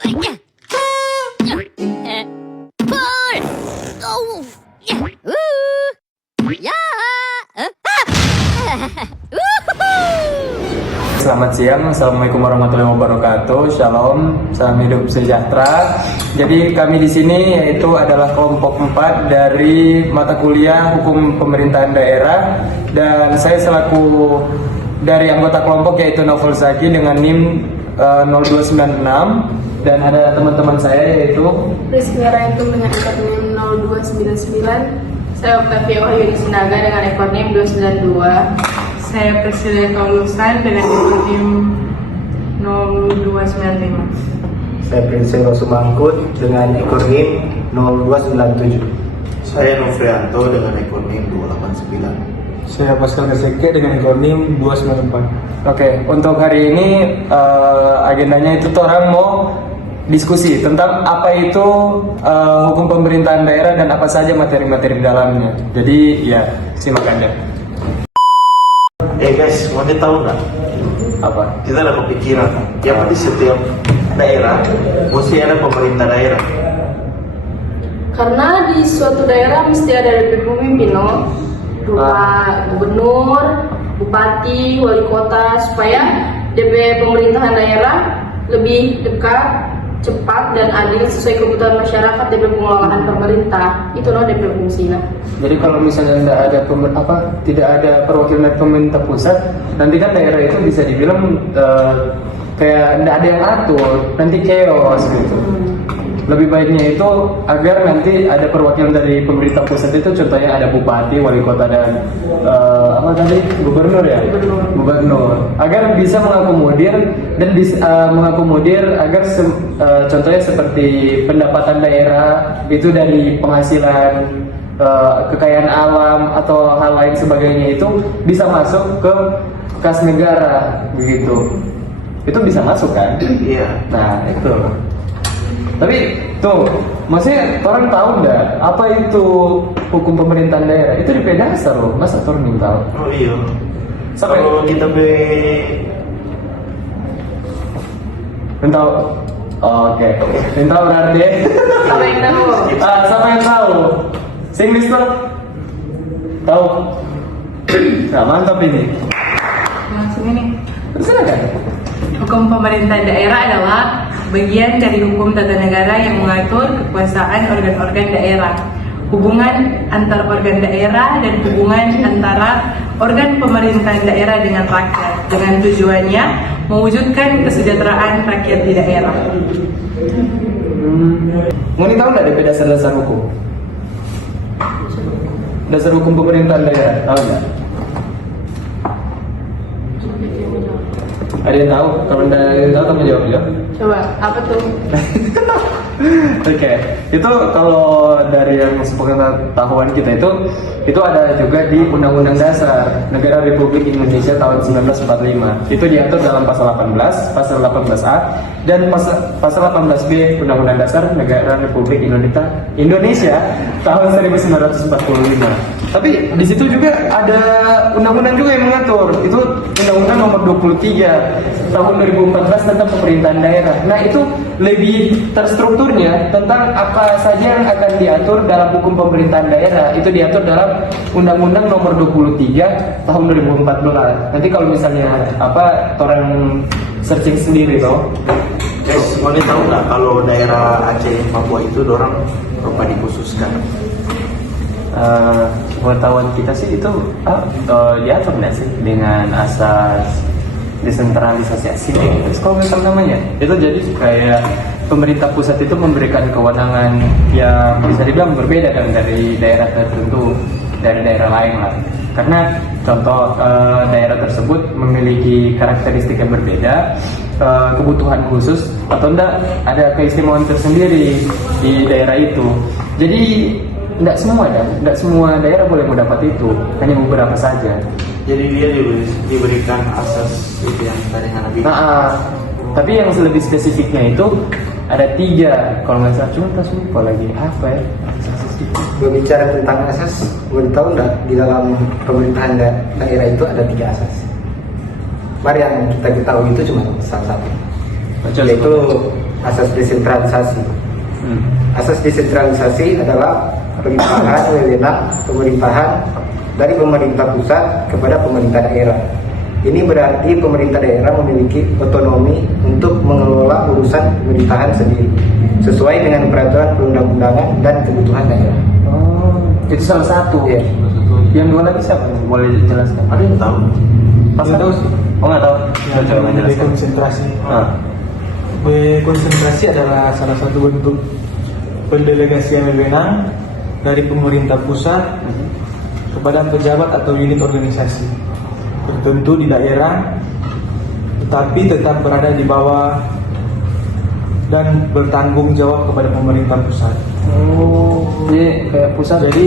Selamat siang, Assalamualaikum warahmatullahi wabarakatuh. Shalom, salam hidup sejahtera. Jadi kami di sini yaitu adalah kelompok 4 dari mata kuliah Hukum Pemerintahan Daerah, dan saya selaku dari anggota kelompok yaitu Novel Zaki dengan NIM 0296, dan ada teman-teman saya yaitu Rizky Raitu dengan ekor NIM 0299. Saya Octavia Wahyudi Sinaga dengan ekor NIM 292. Saya Presiden Kaulusan dengan ekor NIM 0295. Saya Prinsip Rosumangkut dengan ekor NIM 0297. Saya Novrianto dengan ekor NIM 289. Saya Pascal Geseke dengan ekor NIM 294. Oke, untuk hari ini agendanya itu orang mau diskusi tentang apa itu hukum pemerintahan daerah dan apa saja materi-materi di dalamnya. Jadi ya, simak Anda. Guys, mau tahu nggak? Apa? Kita ada kepikiran, yang di setiap daerah mesti ada pemerintah daerah. Karena di suatu daerah mesti ada DP pemimpin, dua gubernur, bupati, wali kota, supaya DP pemerintahan daerah lebih dekat, cepat dan adil sesuai kebutuhan masyarakat DP pengelolaan pemerintah. Itu DP fungsinya. Jadi kalau misalnya tidak ada perwakilan dari pemerintah pusat, nanti kan daerah itu bisa dibilang kayak tidak ada yang atur, nanti chaos gitu. Lebih baiknya itu agar nanti ada perwakilan dari pemerintah pusat, itu contohnya ada bupati, wali kota, dan gubernur ya, gubernur, agar bisa mengakomodir dan mengakomodir agar contohnya seperti pendapatan daerah itu dari penghasilan, kekayaan alam atau hal lain sebagainya itu bisa masuk ke kas negara begitu. Itu bisa masuk kan? Iya. Nah itu. Tapi tuh, maksudnya orang tahu nggak apa itu hukum pemerintahan daerah? Itu di dasar loh, masa orang belum tahu? Oh iya. Sampai Kalau kita belum tahu. Oke. Belum tahu berarti. Sama yang tahu. Sama yang tahu. Singlish tuh tahu. Nah, mantap ini. Langsung ini. Silakan. Hukum pemerintahan daerah adalah bagian dari hukum tata negara yang mengatur kekuasaan organ-organ daerah, hubungan antar organ daerah dan hubungan antara organ pemerintahan daerah dengan rakyat, dengan tujuannya mewujudkan kesejahteraan rakyat di daerah. Mau tahu nggak DP dasar-dasar hukum? Dasar hukum pemerintahan daerah, tahu nggak? Ada yang tahu? Kalau yang tahu, kamu jawab ya. Coba, apa tuh? Oke, itu kalau dari yang sepengetahuan kita itu ada juga di Undang-Undang Dasar Negara Republik Indonesia tahun 1945. Itu diatur dalam pasal 18, pasal 18A, dan pasal 18B Undang-Undang Dasar Negara Republik Indonesia tahun 1945. Tapi di situ juga ada undang-undang juga yang mengatur. Itu Undang-Undang Nomor 23 tahun 2014 tentang pemerintahan daerah. Nah, itu lebih terstrukturnya tentang apa saja yang akan diatur dalam hukum pemerintahan daerah. Itu diatur dalam Undang-Undang Nomor 23 tahun 2014. Nanti kalau misalnya orang searching sendiri toh. Guys, mau tahu nggak kalau daerah Aceh Papua itu orang apa dikhususkan? Pengetahuan kita sih itu diatur nggak sih dengan asas desentralisasi kalau misal namanya itu, jadi kayak pemerintah pusat itu memberikan kewenangan yang bisa dibilang berbeda kan dari daerah tertentu, dari daerah lain lah, karena contoh daerah tersebut memiliki karakteristik yang berbeda, kebutuhan khusus atau enggak ada keistimewaan tersendiri di daerah itu. Jadi tidak semua daerah boleh mendapat itu, hanya beberapa saja. Jadi dia diberikan asas itu yang tadi Nabi. Tapi yang lebih spesifiknya itu ada 3 kalau nggak salah, cuma tak lupa lagi apa ya. Berbicara tentang asas, mau tahu nggak di dalam pemerintahan daerah itu ada 3 asas. Mari yang kita ketahui itu cuma salah satu. yaitu asas desentralisasi. Asas desentralisasi adalah pelimpahan wewenang pemerintahan dari pemerintah pusat kepada pemerintah daerah. Ini berarti pemerintah daerah memiliki otonomi untuk mengelola urusan pemerintahan sendiri sesuai dengan peraturan perundang-undangan dan kebutuhan daerah. Oh, itu salah satu. Ya. Yang dua lagi siapa? Boleh dijelaskan? Ada yang tahu? Pasal? Tahu sih. Oh nggak tahu. Yang Coba jelaskan. dekonsentrasi. Ah. Dekonsentrasi adalah salah satu bentuk pendelegasian wewenang dari pemerintah pusat kepada pejabat atau unit organisasi tertentu di daerah, tetapi tetap berada di bawah dan bertanggung jawab kepada pemerintah pusat. Oh, jadi kayak pusat. Jadi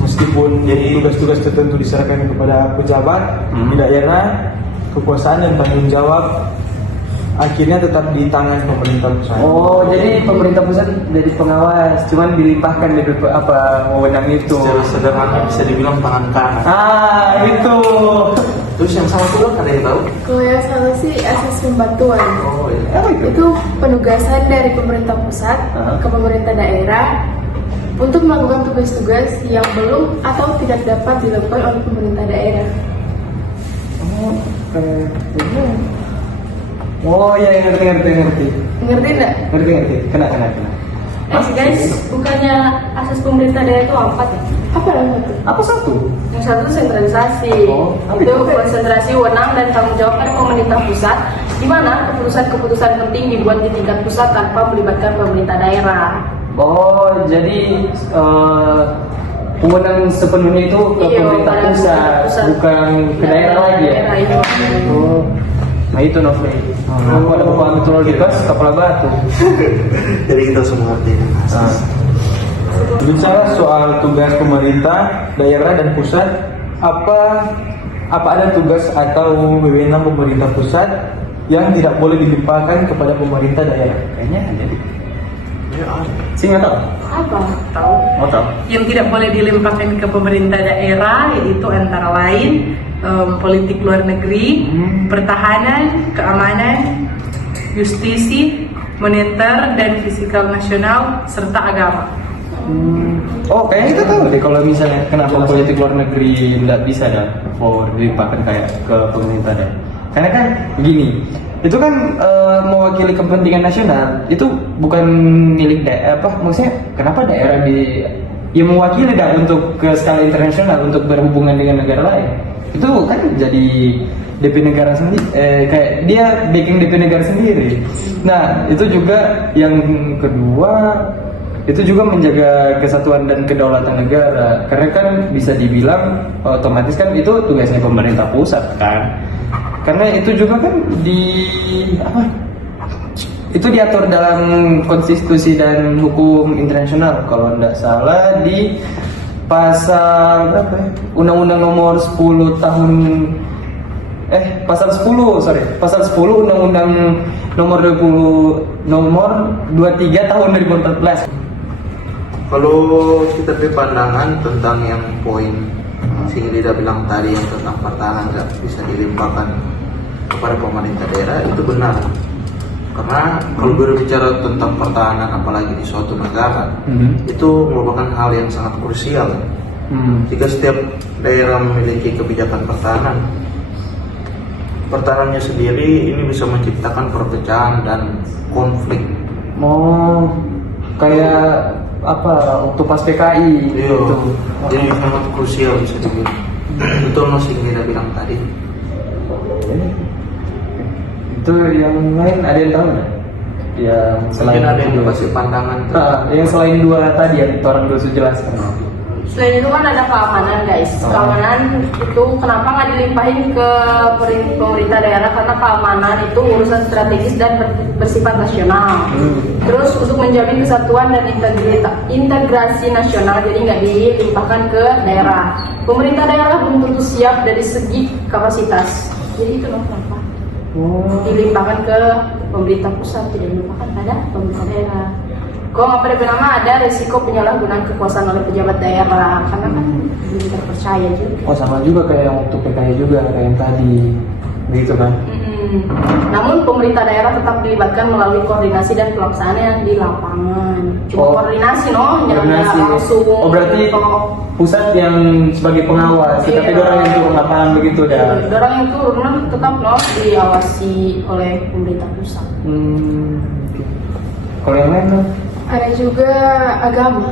meskipun tugas-tugas tertentu diserahkan kepada pejabat di daerah, kekuasaan dan tanggung jawab akhirnya tetap di tangan pemerintah pusat. Oh, jadi pemerintah pusat jadi pengawas, cuman dilimpahkan dari wewenang itu. Secara sederhana bisa dibilang tangan kanan. Ah, itu. Terus yang salah itu ada yang tahu? Kalau yang salah sih asas pembantuan. Oh iya. Apa itu? Itu penugasan dari pemerintah pusat ke pemerintah daerah untuk melakukan tugas-tugas yang belum atau tidak dapat dilakukan oleh pemerintah daerah. Oh, oh iya, ngerti. Ngerti nggak? Ngerti. Kena. Guys, bukannya asas pemerintah daerah itu 4 ya? Apa yang itu? Apa satu? Yang satu sentralisasi, Oh, apa itu itu? konsentrasi wewenang dan tanggung jawab dari pemerintah pusat, di mana keputusan-keputusan penting dibuat di tingkat pusat tanpa melibatkan pemerintah daerah. Oh, jadi wewenang sepenuhnya itu ke Iya, pemerintah pada pusat, bukan ke daerah lagi ya? Daerah, iya. Oh, nah itu Novri. Aku ada bapak betul di kelas kepala batu. Jadi kita semua ngerti. Ah. Bicara soal tugas pemerintah daerah dan pusat, apa ada tugas atau wewenang pemerintah pusat yang tidak boleh dilimpahkan kepada pemerintah daerah? Kayaknya ada. Ya, ada. Sih nggak tahu. Apa? Tahu? Mau tahu? Yang tidak boleh dilimpahkan ke pemerintah daerah yaitu antara lain politik luar negeri, pertahanan, keamanan, justisi, moneter dan fiskal nasional serta agama. Oh, kayaknya kita tahu deh kalau misalnya kenapa politik luar negeri nggak bisa dah dilimpahkan kayak ke pemerintah dah. Karena kan begini, itu kan mewakili kepentingan nasional, itu bukan milik daerah. Maksudnya kenapa daerah mewakili dah untuk ke skala internasional untuk berhubungan dengan negara lain? Itu kan jadi DP negara sendiri, kayak dia bikin DP negara sendiri. Nah, itu juga yang kedua, itu juga menjaga kesatuan dan kedaulatan negara. Karena kan bisa dibilang otomatis kan itu tugasnya pemerintah pusat kan. Karena itu juga kan itu diatur dalam konstitusi dan hukum internasional kalau tidak salah di pasal berapa ya? Undang-Undang nomor 10 tahun pasal 10 Undang-Undang nomor 23 tahun 2014. Kalau kita beri pandangan tentang yang poin sing Lida bilang tadi yang tentang pertahanan nggak bisa dilimpahkan kepada pemerintah daerah, itu benar. Karena kalau berbicara tentang pertahanan apalagi di suatu negara, itu merupakan hal yang sangat krusial. Jika setiap daerah memiliki kebijakan pertahanannya sendiri, ini bisa menciptakan perpecahan dan konflik. Oh, kayak apa waktu pas PKI Iya, gitu. jadi sangat krusial bisa dibilang. Betul masih Lida bilang tadi. Itu yang lain ada yang tahu nggak? Yang Mungkin ada yang kasih pandangan. yang selain dua tadi yang orang dulu sudah jelaskan. Selain itu kan ada keamanan guys. Keamanan itu kenapa nggak dilimpahin ke pemerintah daerah, karena keamanan itu urusan strategis dan bersifat nasional. Terus untuk menjamin kesatuan dan integrasi nasional, jadi nggak dilimpahkan ke daerah. Pemerintah daerah belum tentu siap dari segi kapasitas. Jadi itu loh kenapa dilimpahkan ke pemerintah pusat, tidak dilimpahkan pada pemerintah daerah. Kok nggak pada nama ada resiko penyalahgunaan kekuasaan oleh pejabat daerah, karena kan belum terpercaya juga. Oh sama juga kayak yang waktu PKI juga kayak yang tadi, begitu kan? Namun pemerintah daerah tetap dilibatkan melalui koordinasi dan pelaksanaan yang di lapangan. Cuma Oh, koordinasi jangan koordinasi. langsung. Oh berarti pusat yang sebagai pengawas, Iya. tapi orang yang turun lapangan begitu dah. Orang yang turun tetap diawasi oleh pemerintah pusat. Oke. Kalau yang lain loh? Ada juga agama.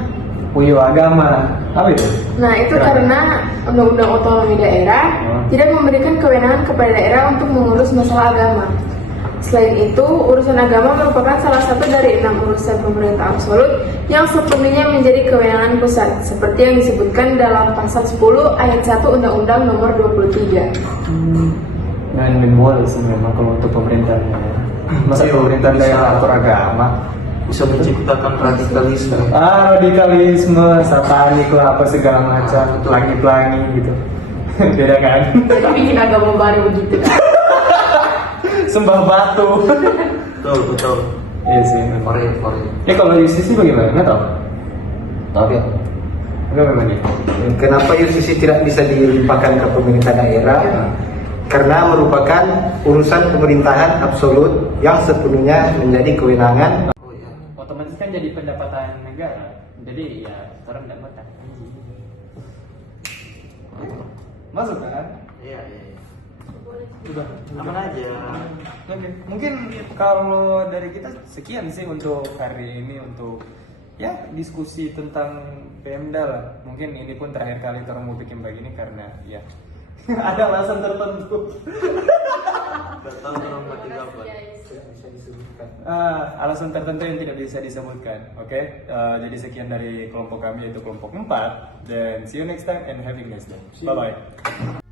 Puyo agama, apa itu? Nah, itu karena Undang-Undang Otonomi Daerah tidak memberikan kewenangan kepada daerah untuk mengurus masalah agama. Selain itu, urusan agama merupakan salah satu dari 6 urusan pemerintah absolut yang sepenuhnya menjadi kewenangan pusat, seperti yang disebutkan dalam pasal 10 ayat 1 Undang-Undang Nomor 23. Main bola sih memang kalau untuk pemerintah daerah. Masa Iya, pemerintah bisa. daerah atur agama? Bisa menciptakan radikalisme. Radikalisme, satanik lah apa segala macam, Betul. langit-langit gitu. Beda kan? Jadi bikin agama baru begitu kan. Sembah batu. Betul. Iya sih. memang. Korea. Kalau UCC bagaimana? Nggak tahu. Tahu ya? Enggak memang nih. Kenapa UCC tidak bisa dilimpahkan ke pemerintah daerah? Karena merupakan urusan pemerintahan absolut yang sepenuhnya menjadi kewenangan. Oh iya. Otomatis kan jadi pendapatan negara. Jadi ya orang tidak betah. Masuk kan? Iya. Udah. Aman aja. Oke, mungkin kalau dari kita sekian sih untuk hari ini untuk ya diskusi tentang Pemda lah. Mungkin ini pun terakhir kali orang mau bikin begini karena ya ada alasan tertentu. Tahu orang mati kapan. Alasan tertentu yang tidak bisa disebutkan. Oke, jadi sekian dari kelompok kami yaitu kelompok 4 dan see you next time and have a nice day. Bye bye.